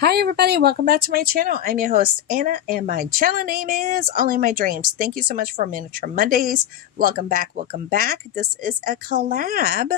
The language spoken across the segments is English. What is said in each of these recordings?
Hi everybody, welcome back to my channel. I'm your host Anna and my channel name is Only in My Dreams. Thank you so much for Miniature Mondays. Welcome back, welcome back. This is a collab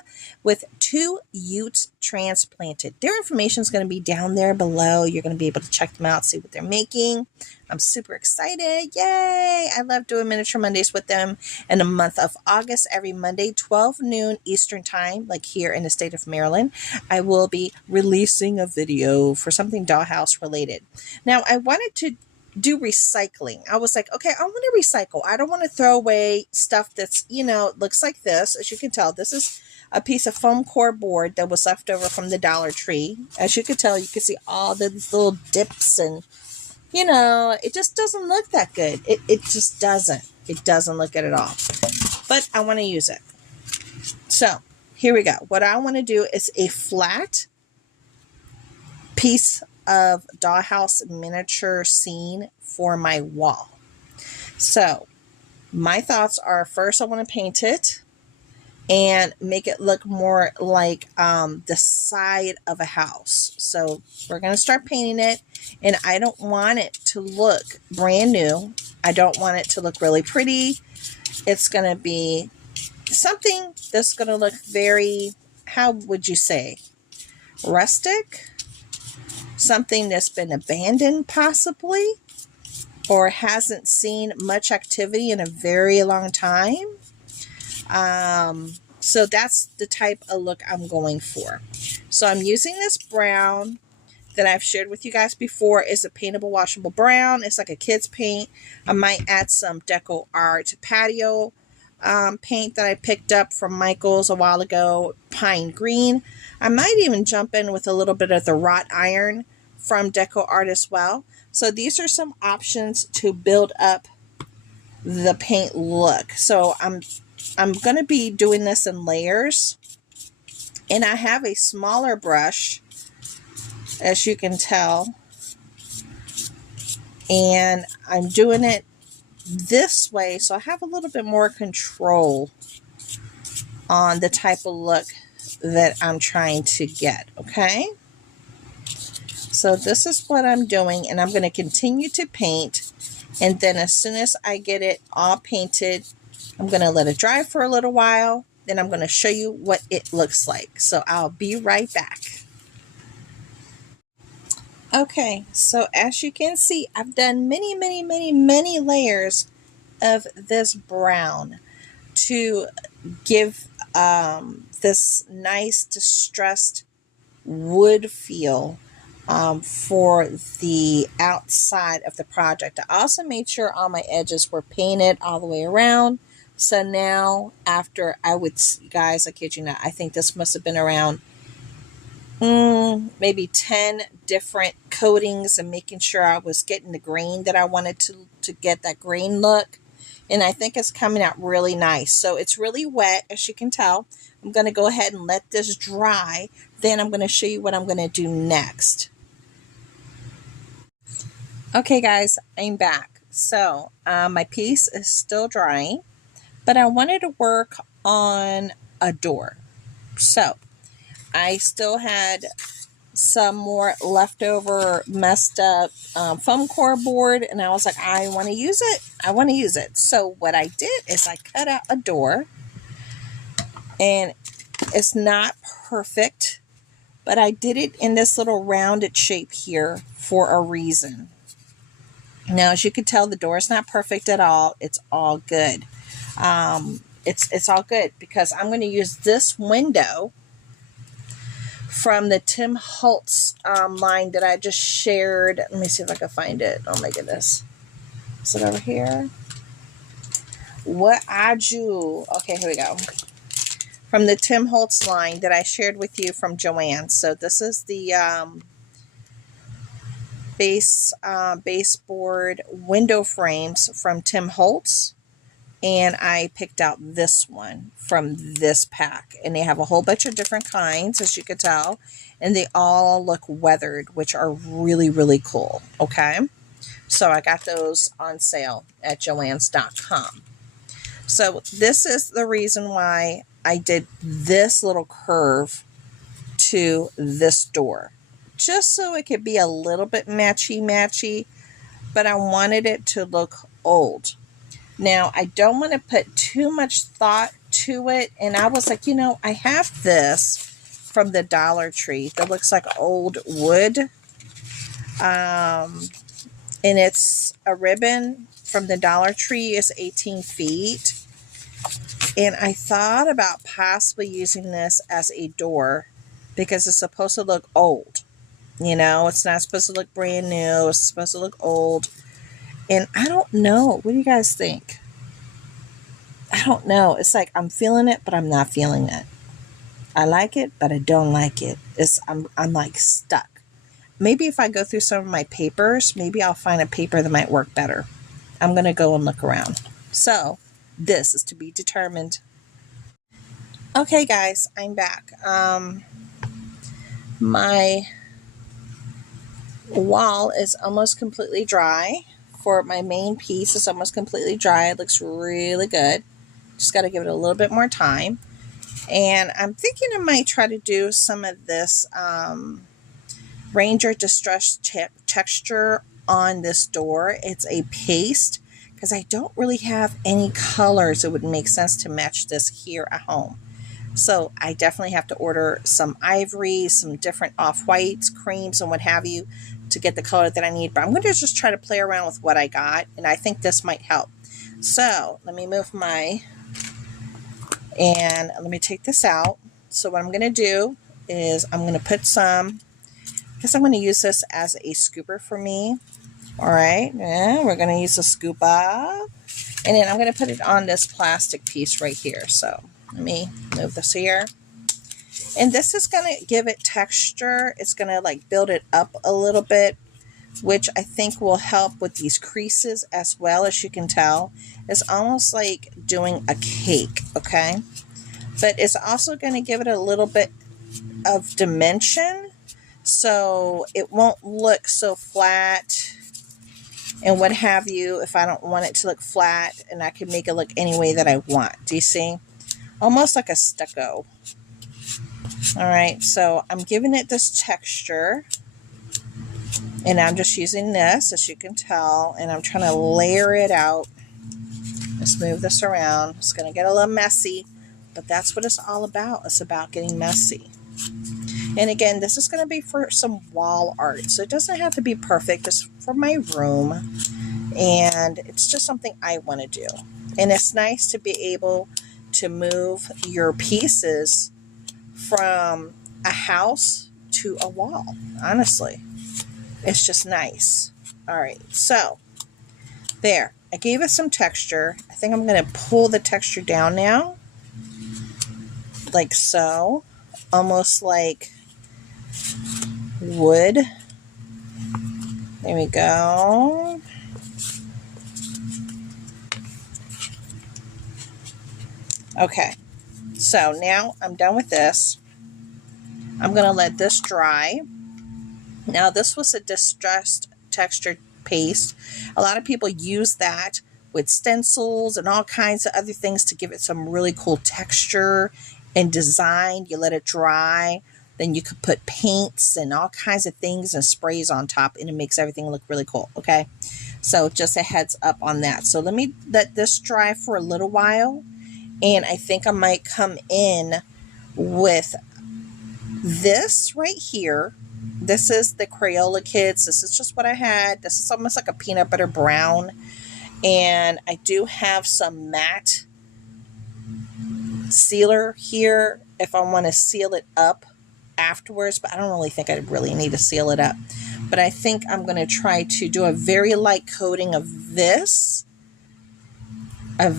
with Two Utes Transplanted. Their information is going to be down there below. You're going to be able to check them out, see what they're making. I'm super excited. Yay! I love doing Miniature Mondays with them in the month of August. Every Monday, 12 noon Eastern time, like here in the state of Maryland, I will be releasing a video for something Dollhouse related. Now, I wanted to do recycling. I was like, okay, I want to recycle. I don't want to throw away stuff that's, looks like this. As you can tell, this is a piece of foam core board that was left over from the Dollar Tree. As you can tell, you can see all the little dips and it just doesn't look that good. It just doesn't. It doesn't look good at all. But I want to use it. So here we go. What I want to do is a flat piece of Dollhouse miniature scene for my wall. So my thoughts are, first I want to paint it and make it look more like the side of a house. So we're going to start painting it, and I don't want it to look brand new. I don't want it to look really pretty. It's going to be something that's going to look very, how would you say, rustic? Something that's been abandoned possibly, or hasn't seen much activity in a very long time. So that's the type of look I'm going for. So I'm using this brown that I've shared with you guys before. It's a paintable, washable brown. It's like a kid's paint. I might add some Deco Art patio paint that I picked up from Michael's a while ago, pine green. I might even jump in with a little bit of the wrought iron from Deco Art as well. So these are some options to build up the paint look. So I'm going to be doing this in layers, and I have a smaller brush, as you can tell, and I'm doing it this way so I have a little bit more control on the type of look that I'm trying to get. Okay, so this is what I'm doing, and I'm going to continue to paint, and then as soon as I get it all painted, I'm going to let it dry for a little while. Then I'm going to show you what it looks like. So I'll be right back. Okay, so as you can see, I've done many layers of this brown to give this nice distressed wood feel for the outside of the project. I also made sure all my edges were painted all the way around. So now, after guys, I kid you not, I think this must have been around maybe 10 different coatings and making sure I was getting the green that I wanted to get that green look. And I think it's coming out really nice. So it's really wet, as you can tell. I'm going to go ahead and let this dry. Then I'm going to show you what I'm going to do next. Okay, guys, I'm back. So my piece is still drying, but I wanted to work on a door. So I still had some more leftover messed up foam core board, and I was like, I want to use it. So what I did is I cut out a door, and it's not perfect, but I did it in this little rounded shape here for a reason. Now, as you can tell, the door is not perfect at all. It's all good. It's all good because I'm going to use this window from the Tim Holtz line that I just shared. Let me see if I can find it. Oh my goodness. Is it over here? What I do. Okay, here we go. From the Tim Holtz line that I shared with you from Joanne. So this is the baseboard window frames from Tim Holtz. And I picked out this one from this pack. And they have a whole bunch of different kinds, as you could tell. And they all look weathered, which are really, really cool. Okay. So I got those on sale at joannes.com. So this is the reason why I did this little curve to this door. just so it could be a little bit matchy, but I wanted it to look old. Now, I don't want to put too much thought to it, and I was like, I have this from the Dollar Tree that looks like old wood, and it's a ribbon from the Dollar Tree. Is 18 feet, and I thought about possibly using this as a door because it's supposed to look old. It's not supposed to look brand new. It's supposed to look old. And I don't know. What do you guys think? I don't know. It's like I'm feeling it, but I'm not feeling it. I like it, but I don't like it. I'm like stuck. Maybe if I go through some of my papers, maybe I'll find a paper that might work better. I'm going to go and look around. So this is to be determined. Okay, guys, I'm back. My wall is almost completely dry. For my main piece, it's almost completely dry. It looks really good. Just got to give it a little bit more time. And I'm thinking I might try to do some of this Ranger Distress texture on this door. It's a paste because I don't really have any colors that would make sense to match this here at home. So I definitely have to order some ivory, some different off-whites, creams, and what have you to get the color that I need. But I'm going to just try to play around with what I got, and I think this might help. So let me move and let me take this out. So what I'm going to do is I'm going to put some, I guess I'm going to use this as a scooper for me. All right, and we're going to use a scooper, and then I'm going to put it on this plastic piece right here. So let me move this here. And this is going to give it texture. It's going to like build it up a little bit, which I think will help with these creases as well. As you can tell, it's almost like doing a cake, okay? But it's also going to give it a little bit of dimension, so it won't look so flat and what have you if I don't want it to look flat, and I can make it look any way that I want. Do you see? Almost like a stucco. All right, so I'm giving it this texture, and I'm just using this, as you can tell, and I'm trying to layer it out. Let's move this around. It's going to get a little messy, but that's what it's all about. It's about getting messy. And again, this is going to be for some wall art, so it doesn't have to be perfect. It's for my room, and it's just something I want to do. And it's nice to be able to move your pieces from a house to a wall. Honestly, it's just nice. All right, so there, I gave it some texture. I think I'm going to pull the texture down now, like so, almost like wood. There we go. Okay, so now I'm done with this. I'm going to let this dry. Now, this was a distressed textured paste. A lot of people use that with stencils and all kinds of other things to give it some really cool texture and design. You let it dry. Then you could put paints and all kinds of things and sprays on top, and it makes everything look really cool, okay? So just a heads up on that. So let me let this dry for a little while, and I think I might come in with this right here. This is the Crayola Kids. This is just what I had. This is almost like a peanut butter brown, and I do have some matte sealer here if I want to seal it up afterwards, but I don't really think I really need to seal it up. But I think I'm going to try to do a very light coating of this, and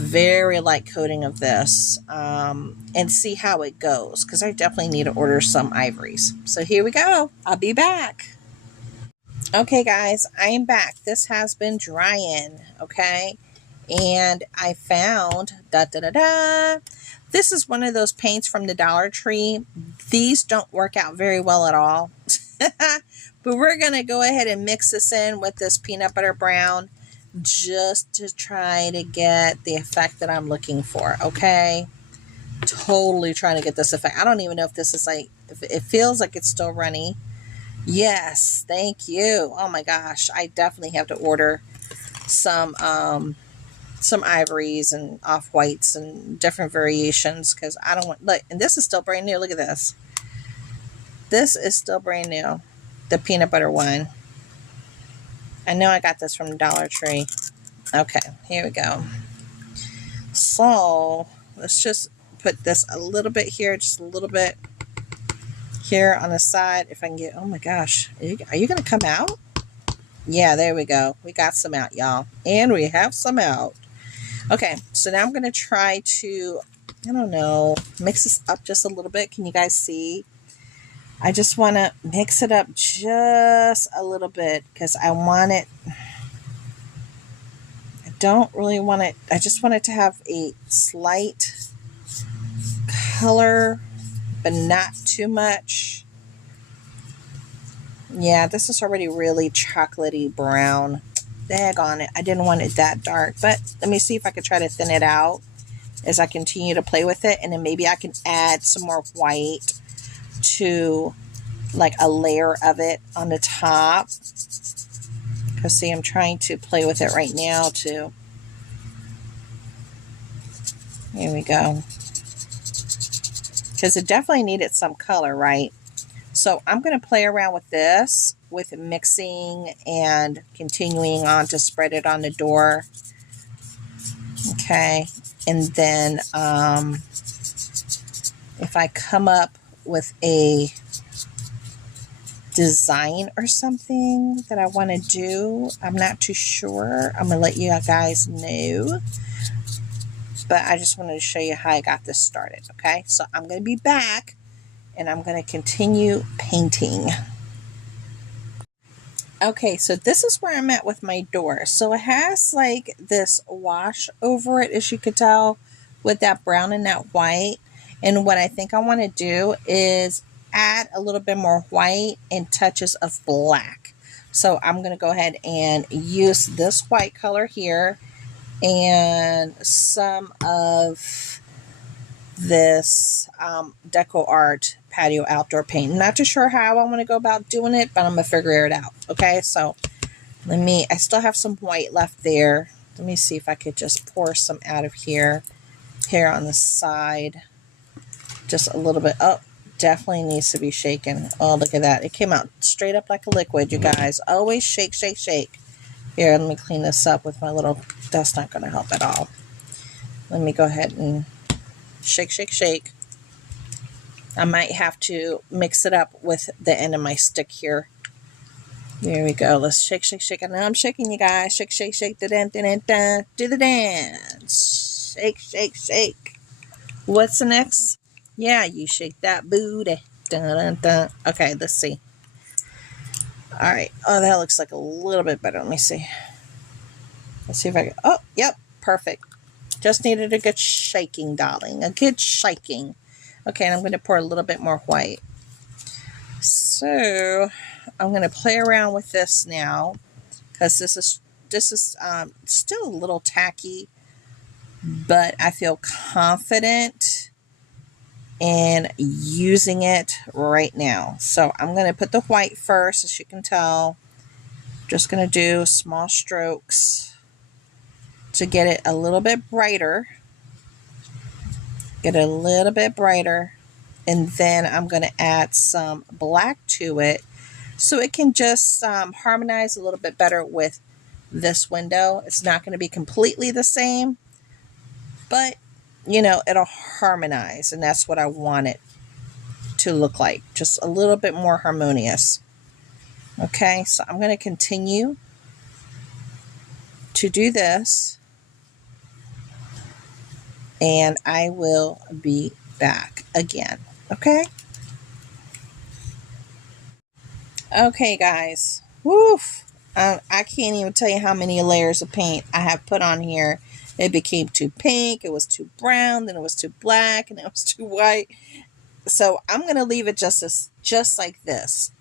see how it goes, because I definitely need to order some ivories. So here we go. I'll be back. Okay, guys, I am back. This has been drying, okay? And I found, this is one of those paints from the Dollar Tree. These don't work out very well at all. But we're going to go ahead and mix this in with this peanut butter brown just to try to get the effect that I'm looking for, okay? Totally trying to get this effect. I don't even know if this is like, if it feels like it's still runny. Yes, thank you. Oh my gosh, I definitely have to order some ivories and off whites and different variations, because I don't want, look, and this is still brand new. Look at this. This is still brand new. The peanut butter one. I know I got this from Dollar Tree. Okay, here we go. So let's just put this a little bit here, just a little bit here on the side. If I can get, oh my gosh, are you going to come out? Yeah, there we go. We got some out, y'all. And we have some out. Okay, so now I'm going to try to, I don't know, mix this up just a little bit. Can you guys see? I just want to mix it up just a little bit because I want it, I don't really want it, I just want it to have a slight color, but not too much. Yeah, this is already really chocolatey brown. Daggone it, I didn't want it that dark, but let me see if I can try to thin it out as I continue to play with it, and then maybe I can add some more white to like a layer of it on the top, because see, I'm trying to play with it right now too. Here we go, because it definitely needed some color, right? So I'm going to play around with this, with mixing and continuing on to spread it on the door. Okay, and then if I come up with a design or something that I want to do, I'm not too sure. I'm going to let you guys know. But I just wanted to show you how I got this started. Okay, so I'm going to be back and I'm going to continue painting. Okay, so this is where I'm at with my door. So it has like this wash over it, as you could tell, with that brown and that white. And what I think I want to do is add a little bit more white and touches of black. So I'm going to go ahead and use this white color here and some of this Deco Art patio outdoor paint. Not too sure how I want to go about doing it, but I'm gonna figure it out. Okay, so I still have some white left there. Let me see if I could just pour some out of here on the side, just a little bit. Oh, definitely needs to be shaken. Oh, look at that, it came out straight up like a liquid, you guys. Always shake, shake, shake. Here, let me clean this up with my little, that's not going to help at all. Let me go ahead and shake, shake, shake. I might have to mix it up with the end of my stick here. There we go. Let's shake, shake, shake. I know I'm shaking, you guys. Shake, shake, shake. Do the dance. Shake, shake, shake. What's the next? Yeah, you shake that booty. Dun, dun, dun. Okay, let's see. All right. Oh, that looks like a little bit better. Let me see. Let's see if I can. Oh, yep. Perfect. Just needed a good shaking, darling. A good shaking. Okay, and I'm going to pour a little bit more white. So I'm going to play around with this now, because this is still a little tacky, but I feel confident in using it right now. So I'm going to put the white first, as you can tell. Just going to do small strokes to get it a little bit brighter. Get it a little bit brighter. And then I'm going to add some black to it so it can just harmonize a little bit better with this window. It's not going to be completely the same, but you know, it'll harmonize, and that's what I want it to look like. Just a little bit more harmonious. Okay, so I'm going to continue to do this, and I will be back again. Okay. Okay, guys. Woof. I can't even tell you how many layers of paint I have put on here. It became too pink, it was too brown, then it was too black, and it was too white. So I'm going to leave it just like this.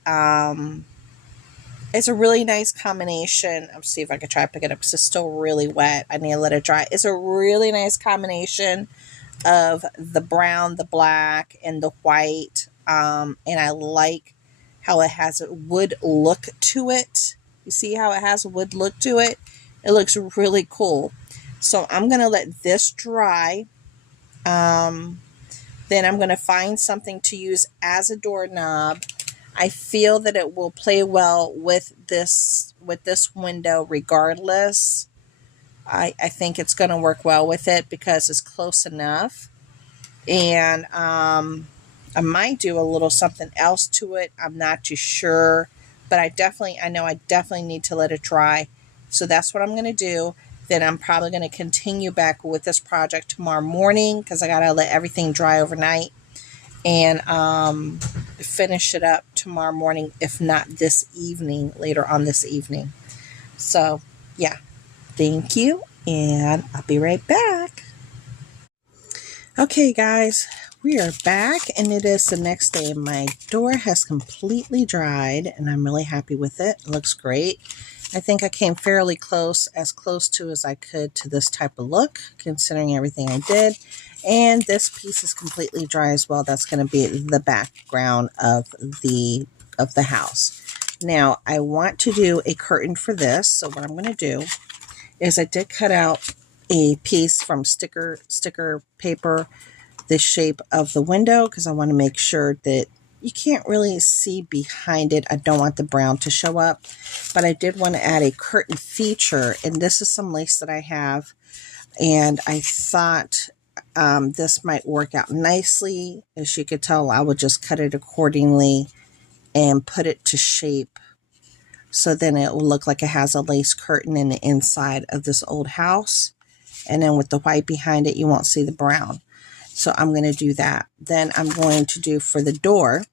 It's a really nice combination. I'll see if I can try to pick it up because it's still really wet. I need to let it dry. It's a really nice combination of the brown, the black, and the white. And I like how it has a wood look to it. You see how it has a wood look to it? It looks really cool. So I'm going to let this dry. Then I'm going to find something to use as a doorknob. I feel that it will play well with this window regardless. I think it's going to work well with it because it's close enough. And I might do a little something else to it. I'm not too sure. But I know I definitely need to let it dry. So that's what I'm going to do. Then I'm probably going to continue back with this project tomorrow morning because I got to let everything dry overnight and finish it up tomorrow morning, if not this evening, later on this evening. So, yeah, thank you, and I'll be right back. Okay, guys, we are back, and it is the next day. My door has completely dried, and I'm really happy with it. It looks great. I think I came fairly close to as I could to this type of look, considering everything I did. And this piece is completely dry as well. That's going to be the background of the house. Now, I want to do a curtain for this. So what I'm going to do is I did cut out a piece from sticker paper, the shape of the window, because I want to make sure that you can't really see behind it. I don't want the brown to show up, but I did want to add a curtain feature, and this is some lace that I have, and I thought this might work out nicely. As you could tell, I would just cut it accordingly and put it to shape, so then it will look like it has a lace curtain in the inside of this old house, and then with the white behind it, you won't see the brown. So I'm going to do that. Then I'm going to do for the door,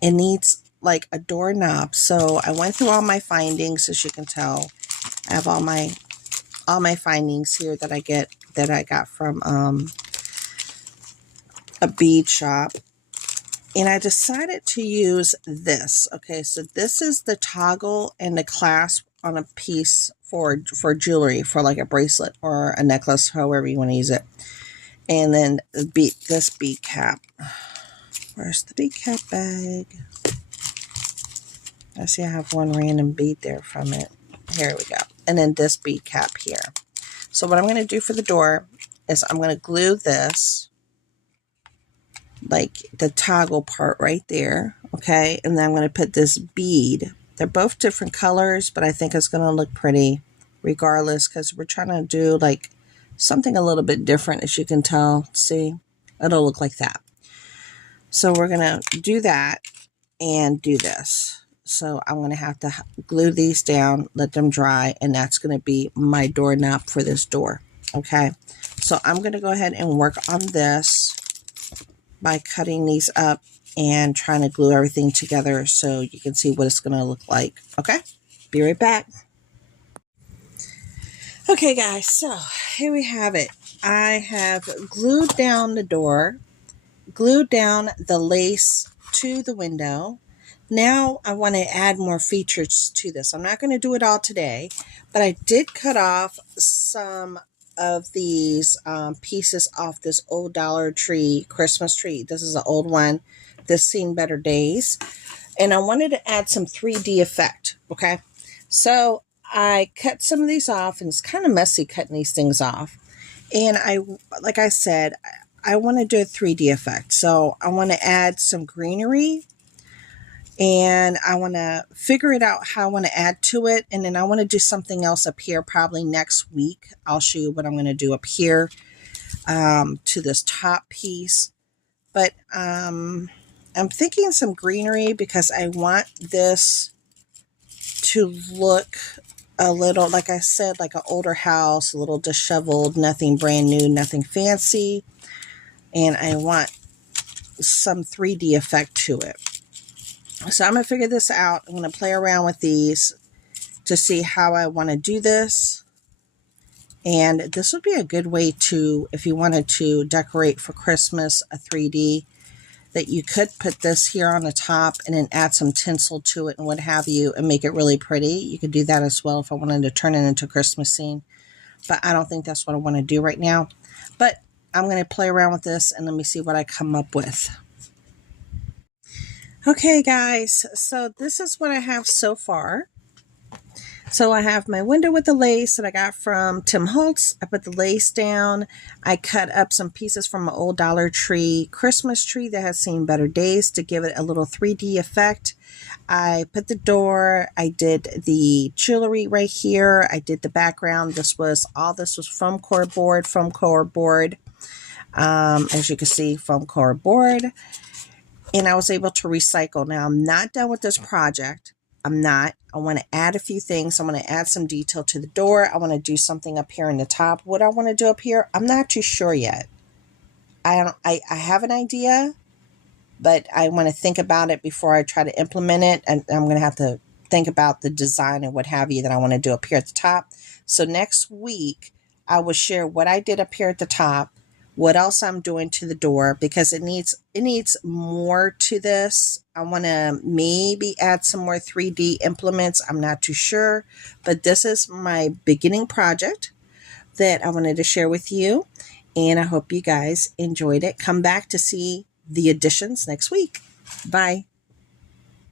it needs like a doorknob. So I went through all my findings. As you can tell, I have all my findings here that I got from a bead shop. And I decided to use this. Okay, so this is the toggle and the clasp on a piece for jewelry, for like a bracelet or a necklace, however you want to use it. And then this bead cap. Where's the bead cap bag? I see I have one random bead there from it. Here we go. And then this bead cap here. So what I'm going to do for the door is I'm going to glue this, like the toggle part right there. Okay. And then I'm going to put this bead. They're both different colors, but I think it's going to look pretty regardless, because we're trying to do like something a little bit different. As you can tell, see, it'll look like that. So we're going to do that and do this. So I'm going to have to glue these down, let them dry, and that's going to be my doorknob for this door. Okay. So I'm going to go ahead and work on this by cutting these up and trying to glue everything together so you can see what it's going to look like. Okay. Be right back. Okay, guys, so here we have it. I have glued down the door, glued down the lace to the window. Now I want to add more features to this. I'm not going to do it all today, but I did cut off some of these pieces off this old Dollar Tree Christmas tree. This is an old one. This seen better days. And I wanted to add some 3D effect, okay? So I cut some of these off, and it's kind of messy cutting these things off. And like I said, I want to do a 3D effect. So I want to add some greenery, and I want to figure it out how I want to add to it. And then I want to do something else up here probably next week. I'll show you what I'm going to do up here to this top piece. But I'm thinking some greenery because I want this to look a little, like I said, like an older house, a little disheveled, nothing brand new, nothing fancy. And I want some 3D effect to it. So I'm going to figure this out. I'm going to play around with these to see how I want to do this. And this would be a good way to, if you wanted to decorate for Christmas, a 3D, that you could put this here on the top and then add some tinsel to it and what have you and make it really pretty. You could do that as well if I wanted to turn it into a Christmas scene. But I don't think that's what I want to do right now. But I'm going to play around with this and let me see what I come up with. Okay, guys, so this is what I have so far. So I have my window with the lace that I got from Tim Holtz. I put the lace down. I cut up some pieces from an old Dollar Tree Christmas tree that has seen better days to give it a little 3D effect. I put the door. I did the jewelry right here. I did the background. This was foam core board. As you can see, foam core board. And I was able to recycle. Now I'm not done with this project. I'm not. I want to add a few things. I'm going to add some detail to the door. I want to do something up here in the top. What I want to do up here, I'm not too sure yet. I have an idea, but I want to think about it before I try to implement it. And I'm going to have to think about the design and what have you that I want to do up here at the top. So next week, I will share what I did up here at the top, what else I'm doing to the door, because it needs more to this. I want to maybe add some more 3D implements. I'm not too sure, but this is my beginning project that I wanted to share with you. And I hope you guys enjoyed it. Come back to see the additions next week. Bye.